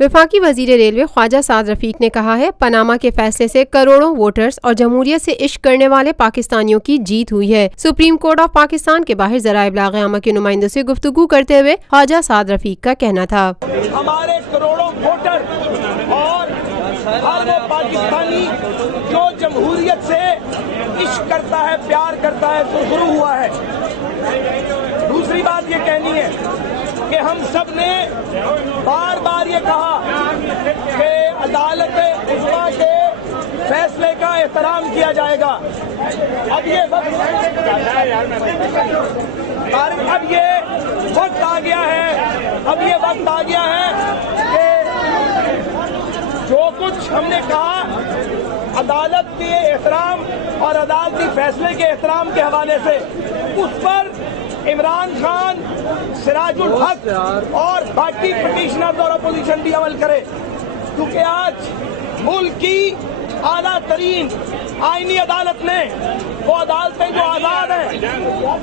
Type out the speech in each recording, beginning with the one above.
वफाकी वजीर रेलवे ख्वाजा साद रफीक ने कहा है, पनामा के फैसले से करोड़ों वोटर्स और जमहूरियत से इश्क करने वाले पाकिस्तानियों की जीत हुई है। सुप्रीम कोर्ट ऑफ पाकिस्तान के बाहर ज़राए इब्लाग आमा के नुमाइंदों से गुफ्तगू करते हुए ख्वाजा साद रफीक का कहना था, हमारे करोड़ों वोटर और हर वो पाकिस्तानी जो जमहूरियत से इश्क करता है, प्यार करता है, सुरखरू हुआ है। दूसरी बात ये कहनी है कि हम सब ने बार बार ये कहा कि अदालत उस्मा के फैसले का एहतराम किया जाएगा। अब ये वक्त आ गया है कि जो कुछ हमने कहा अदालत के एहतराम और अदालती फैसले के एहतराम के हवाले से उस पर इमरान खान, सिराजुल हक और बाकी पिटीशनर्स और अपोजिशन भी अमल करे, क्योंकि आज मुल्क की आला तरीन आईनी अदालत ने वो अदालतें जो आजाद हैं,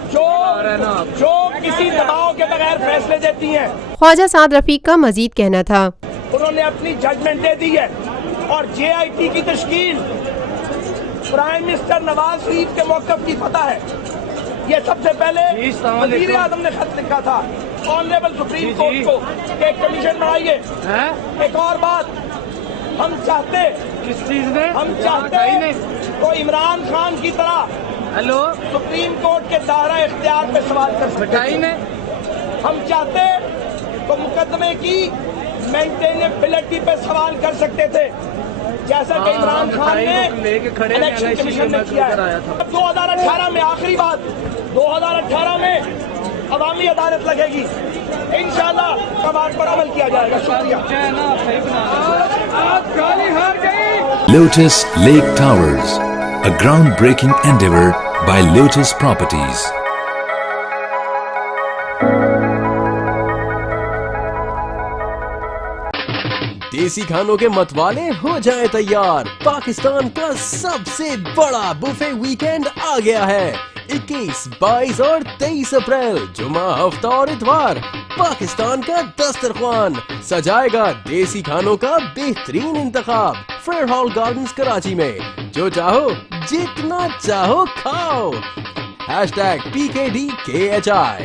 जो किसी दबाव के बगैर फैसले देती हैं। ख्वाजा साद रफीक का मजीद कहना था, उन्होंने अपनी जजमेंट दे दी है और JIT की तश्कील प्राइम मिनिस्टर नवाज शरीफ के मौक़िफ़ की पता है। ये सबसे पहले वज़ीर आज़म ने खत लिखा था ऑनरेबल सुप्रीम कोर्ट को कि एक कमीशन बनाइए। एक और बात हम चाहते, किस चीज में हम चाहते तो इमरान खान की तरह सुप्रीम कोर्ट के दायरा इख्तियार पे सवाल कर सकते। हम चाहते तो मुकदमे की मेंटेनेबिलिटी पे सवाल कर सकते थे, जैसा कि इमरान खान ने इलेक्शन कमीशन में किया है। 2018 में आखिरी बात, 2018 में अवामी अदालत लगेगी, इंशाल्लाह कमांड पर अमल किया जाएगा। शुक्रिया। Lotus Lake Towers, a groundbreaking endeavor by Lotus Properties. देसी खानों के मतवाले हो जाएं तैयार। पाकिस्तान का सबसे बड़ा बुफे वीकेंड आ गया है। 21, 22 और 23 अप्रैल जुमा, हफ्ता और इतवार पाकिस्तान का दस्तरख्वान सजाएगा देसी खानों का बेहतरीन इंतखाब फेयर हॉल गार्डन्स कराची में। जो चाहो जितना चाहो खाओ। #PKDKHI